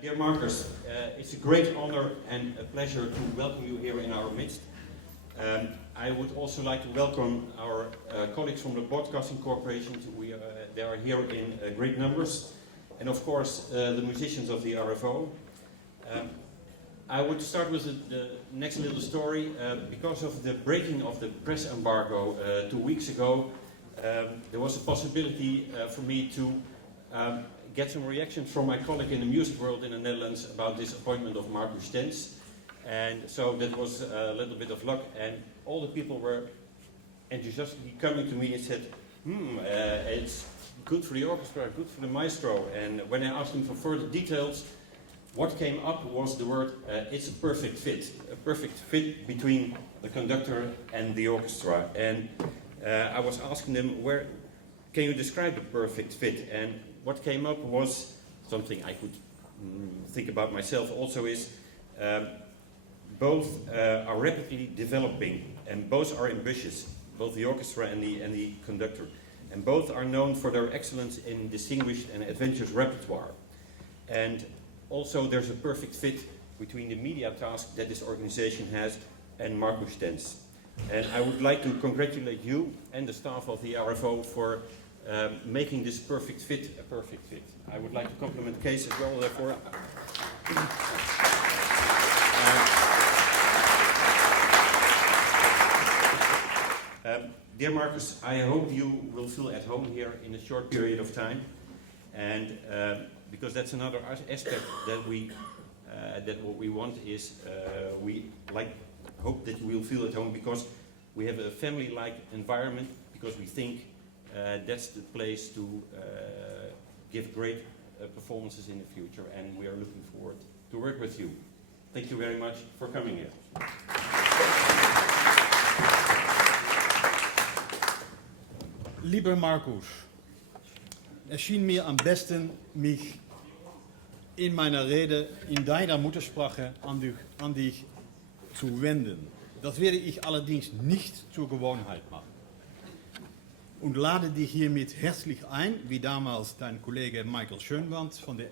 Dear Markus, it's a great honor and a pleasure to welcome you here in our midst. I would also like to welcome our colleagues from the Broadcasting Corporation. They are here in great numbers. And of course, the musicians of the RFO. I would start with the next little story. Because of the breaking of the press embargo 2 weeks ago, there was a possibility for me to get some reactions from my colleague in the music world in the Netherlands about this appointment of Markus Stenz. And so that was a little bit of luck, and all the people were enthusiastically coming to me and said, it's good for the orchestra, good for the maestro. And when I asked them for further details, what came up was the word, it's a perfect fit between the conductor and the orchestra. And I was asking them, can you describe the perfect fit? And what came up was something I could think about myself also is, both are rapidly developing and both are ambitious, both the orchestra and the conductor. And both are known for their excellence in distinguished and adventurous repertoire. And also there's a perfect fit between the media task that this organization has and Markus Stenz. And I would like to congratulate you and the staff of the RFO for making this perfect fit a perfect fit. I would like to compliment Kees as well, therefore. Dear Markus, I hope you will feel at home here in a short period of time, and because that's another aspect that what we want is we hope that you will feel at home because we have a family-like environment, because we think that's the place to give great performances in the future, and we are looking forward to work with you. Thank you very much for coming here. Lieber Markus, es schien mir am besten, mich in meiner Rede in deiner Muttersprache an dich zu wenden. Das werde ich allerdings nicht zur Gewohnheit machen. Und lade dich hiermit herzlich ein, wie damals dein Kollege Michael Schönwand von der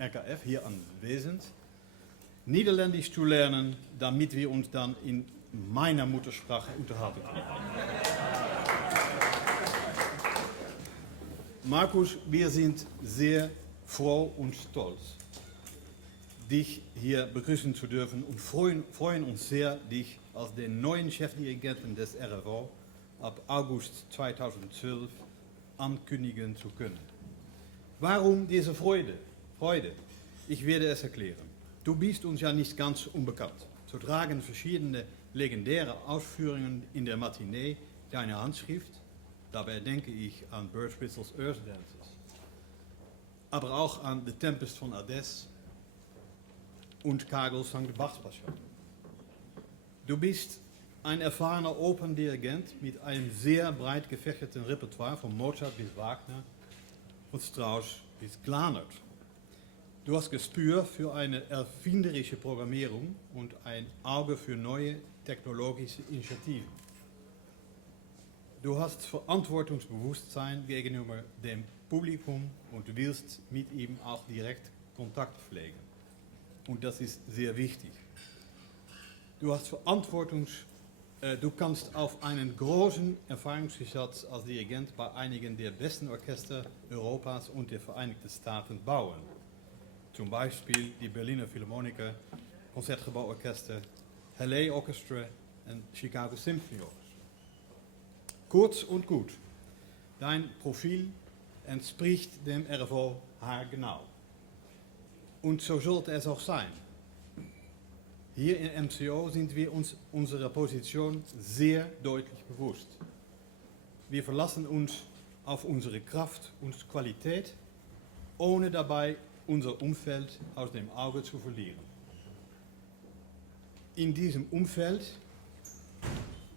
RKF hier anwesend, Niederländisch zu lernen, damit wir uns dann in meiner Muttersprache unterhalten können. Markus, wir sind sehr froh und stolz, dich hier begrüßen zu dürfen und freuen uns sehr, dich als den neuen Chefdirigenten des RFO ab August 2012 ankündigen zu können. Warum diese Freude? Ich werde es erklären. Du bist uns ja nicht ganz unbekannt. So tragen verschiedene legendäre Ausführungen in der Matinee deine Handschrift. Dabei denke ich an Bert Spitzel's Earth Dances, aber auch an The Tempest von Hades und Kagels St. Bach's Passion. Du bist ein erfahrener Operndirigent mit einem sehr breit gefächerten Repertoire von Mozart bis Wagner, von Strauss bis Glanert. Du hast Gespür für eine erfinderische Programmierung und ein Auge für neue technologische Initiativen. Du hast Verantwortungsbewusstsein gegenüber dem Publikum und willst mit ihm auch direkt Kontakt pflegen. Und das ist sehr wichtig. Du kannst auf einen großen Erfahrungsschatz als Dirigent bei einigen der besten Orchester Europas und der Vereinigten Staaten bauen. Zum Beispiel die Berliner Philharmoniker, Concertgebouworchester, LA Orchestra und Chicago Symphony Orchestra. Kurz und gut, dein Profil entspricht dem RFO haargenau. Und so sollte es auch sein. Hier in MCO sind wir uns unserer Position sehr deutlich bewusst. Wir verlassen uns auf unsere Kraft und Qualität, ohne dabei unser Umfeld aus dem Auge zu verlieren. In diesem Umfeld,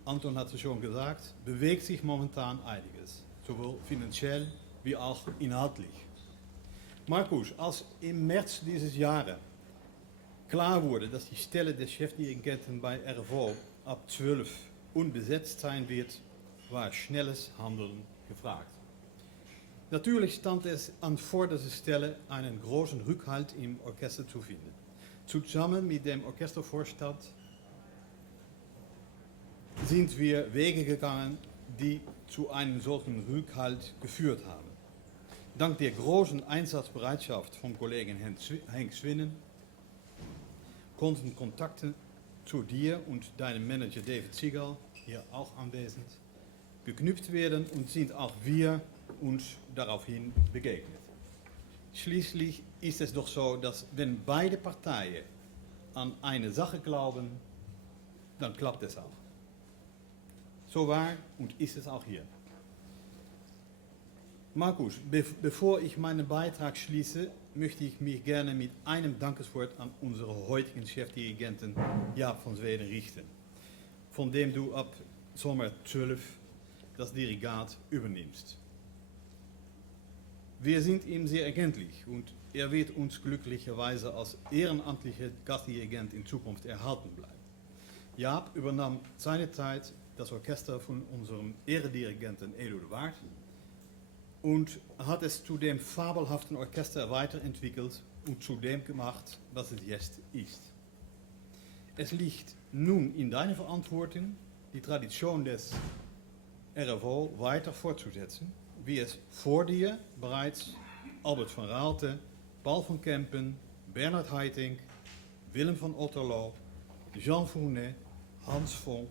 Anton hat es schon gesagt, bewegt sich momentan einiges, sowohl finanziell wie auch inhaltlich. Markus, als im März dieses Jahres klar wurde, dass die Stelle des Chefdirigenten bei RFO ab 12 unbesetzt sein wird, war schnelles Handeln gefragt. Natürlich stand es an vorderster Stelle, einen großen Rückhalt im Orchester zu finden. Zusammen mit dem Orchestervorstand sind wir Wege gegangen, die zu einem solchen Rückhalt geführt haben. Dank der großen Einsatzbereitschaft vom Kollegen Henk Swinnen konnten Kontakte zu dir und deinem Manager David Seagal, hier auch anwesend, geknüpft werden und sind auch wir uns daraufhin begegnet. Schließlich ist es doch so, dass wenn beide Parteien an eine Sache glauben, dann klappt es auch. So war und ist es auch hier. Markus, bevor ich meinen Beitrag schließe, möchte ich mich gerne mit einem Dankeswort an unseren heutigen Chefdirigenten Jaap van Zweden richten, von dem du ab Sommer 12 das Dirigat übernimmst. Wir sind ihm sehr erkenntlich und er wird uns glücklicherweise als ehrenamtlicher Gastdirigent in Zukunft erhalten bleiben. Jaap übernahm seinerzeit das Orchester von unserem Ehrendirigenten Edo de Waard und hat es zu dem fabelhaften Orchester weiterentwickelt und zu dem gemacht, was es jetzt ist. Es liegt nun in deiner Verantwortung, die Tradition des RFO weiter fortzusetzen, wie es vor dir bereits Albert van Raalte, Paul van Kempen, Bernhard Haitink, Willem van Otterlo, Jean Fournet, Hans Vonk,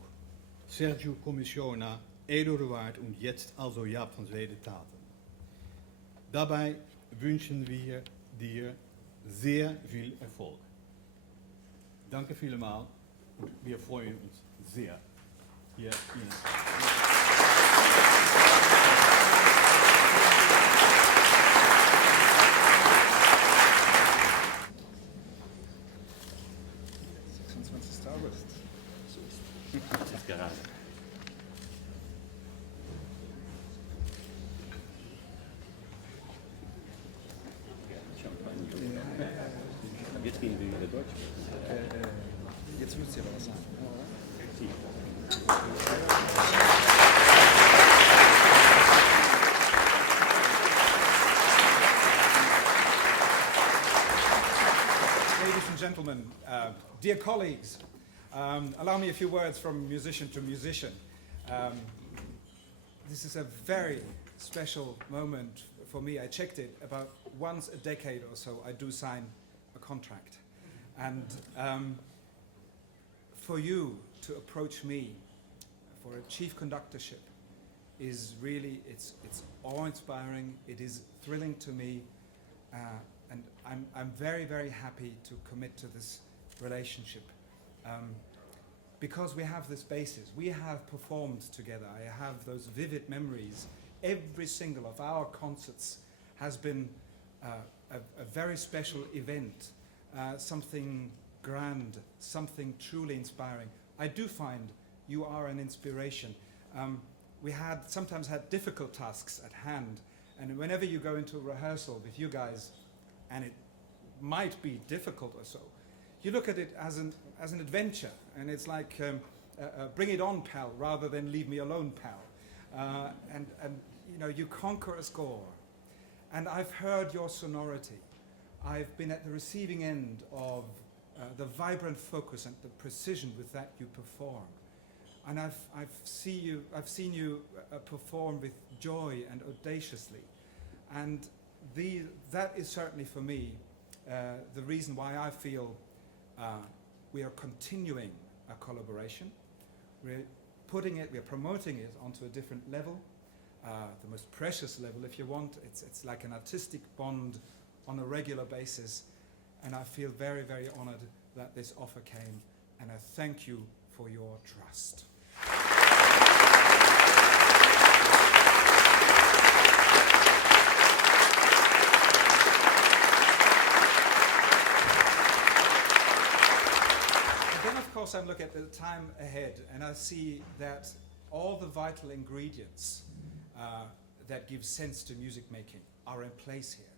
Sergio Commissiona, Edo de Waard und jetzt also Jaap van Zweden taten. Dabei wünschen wir dir sehr viel Erfolg. Danke vielmals und wir freuen uns sehr, hier Ihnen zu sein. August. Das ist gerade. Jetzt gehen wir wieder Deutsch. Jetzt müsst ihr aber was sagen. Ladies and gentlemen, dear colleagues, allow me a few words from musician to musician. This is a very special moment for me. I checked it about once a decade or so. I do sign a contract, and for you to approach me for a chief conductorship is really it's awe-inspiring. It is thrilling to me, and I'm very, very happy to commit to this relationship. Because we have this basis, we have performed together. I have those vivid memories. Every single of our concerts has been a very special event, something grand, something truly inspiring. I do find you are an inspiration. We sometimes had difficult tasks at hand, and whenever you go into a rehearsal with you guys, and it might be difficult or so, you look at it as an adventure, and it's like bring it on, pal, rather than leave me alone, pal. And you know, you conquer a score. And I've heard your sonority. I've been at the receiving end of the vibrant focus and the precision with that you perform. And I've seen you perform with joy and audaciously. And that is certainly for me the reason why I feel we are continuing a collaboration. We're promoting it onto a different level, the most precious level if you want. It's like an artistic bond on a regular basis, and I feel very, very honored that this offer came, and I thank you for your trust. Of course, I look at the time ahead and I see that all the vital ingredients that give sense to music making are in place here.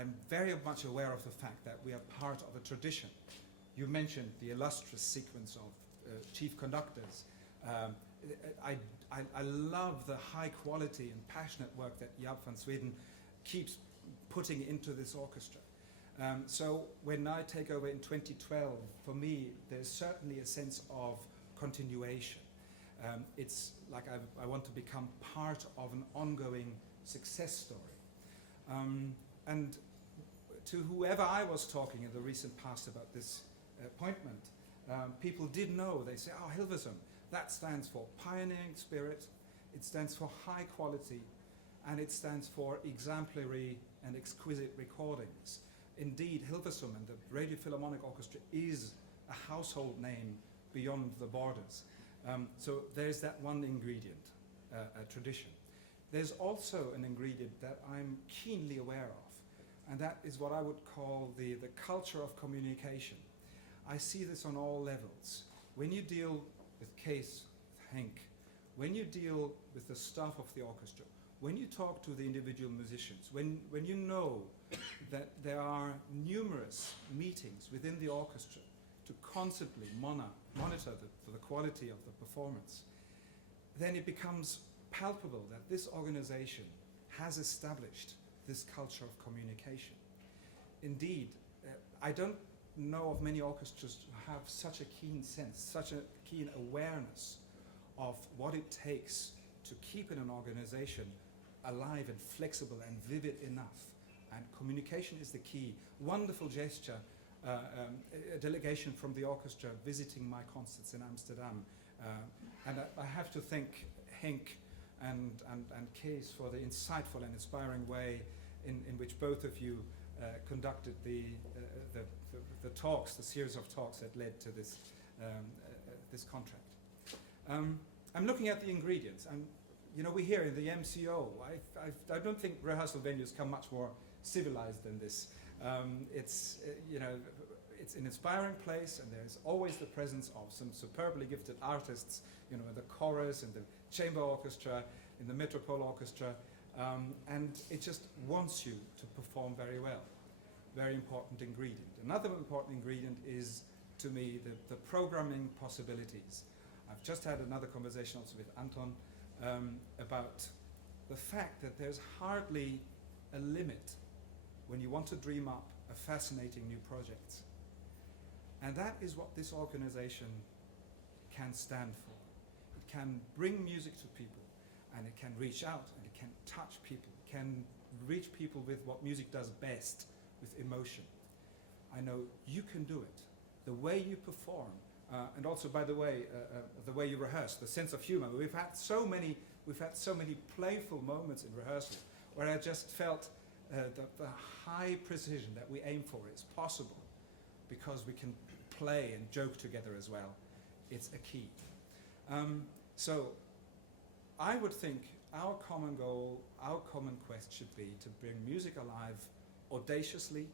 I'm very much aware of the fact that we are part of a tradition. You mentioned the illustrious sequence of chief conductors. I love the high quality and passionate work that Jaap van Sweden keeps putting into this orchestra. So when I take over in 2012, for me, there's certainly a sense of continuation. It's like I want to become part of an ongoing success story. And to whoever I was talking in the recent past about this appointment, people did know. They say, oh, Hilversum, that stands for pioneering spirit, it stands for high quality, and it stands for exemplary and exquisite recordings. Indeed, Hilversum and the Radio Filharmonisch Orkest is a household name beyond the borders. So there's that one ingredient, a tradition. There's also an ingredient that I'm keenly aware of, and that is what I would call the culture of communication. I see this on all levels. When you deal with Kees, Henk, when you deal with the staff of the orchestra, when you talk to the individual musicians, when you know that there are numerous meetings within the orchestra to constantly monitor the quality of the performance, then it becomes palpable that this organization has established this culture of communication. Indeed, I don't know of many orchestras who have such a keen sense, such a keen awareness of what it takes to keep in an organization alive and flexible and vivid enough. And communication is the key. Wonderful gesture, a delegation from the orchestra visiting my concerts in Amsterdam. And I have to thank Henk and Kees for the insightful and inspiring way in which both of you conducted the talks, the series of talks that led to this this contract. I'm looking at the ingredients. We hear in the MCO. I don't think rehearsal venues come much more civilized than this. It's an inspiring place, and there's always the presence of some superbly gifted artists. In the chorus, in the chamber orchestra, in the metropole orchestra. And it just wants you to perform very well. Very important ingredient. Another important ingredient is, to me, the programming possibilities. I've just had another conversation also with Anton about the fact that there's hardly a limit when you want to dream up a fascinating new project. And that is what this organization can stand for. It can bring music to people, and it can reach out, and it can touch people, it can reach people with what music does best, with emotion. I know you can do it. The way you perform, and also, by the way you rehearse, the sense of humor. We've had so many playful moments in rehearsal where I just felt the high precision that we aim for is possible because we can play and joke together as well. It's a key. So I would think our common goal, our common quest should be to bring music alive audaciously,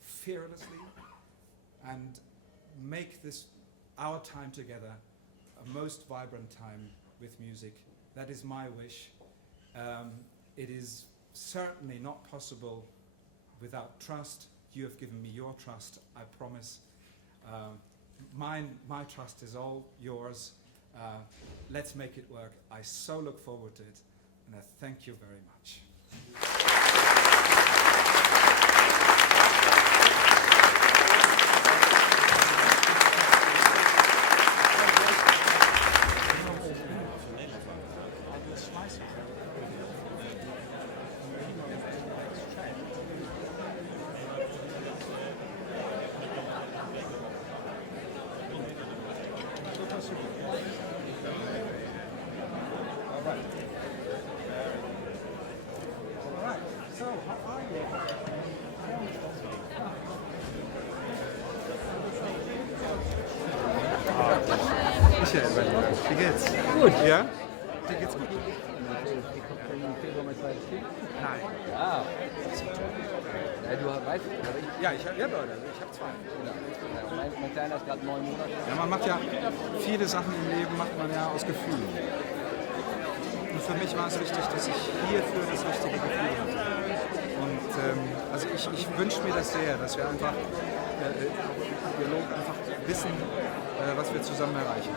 fearlessly, and make this our time together a most vibrant time with music. That is my wish. It is certainly not possible without trust. You have given me your trust, I promise. My trust is all yours. Let's make it work. I so look forward to it, and I thank you very much. Wie geht's? Gut. Ja? Dir geht's gut? Nein. Ja. Ja, du weißt, aber Ja, ich hab zwei. mein Kleiner ist gerade 9 Monate. Ja, man macht ja viele Sachen im Leben, macht man ja aus Gefühlen. Und für mich war es wichtig, dass ich hierfür das richtige Gefühl hatte. Und also ich wünsche mir das sehr, dass wir einfach wissen, was wir zusammen erreichen.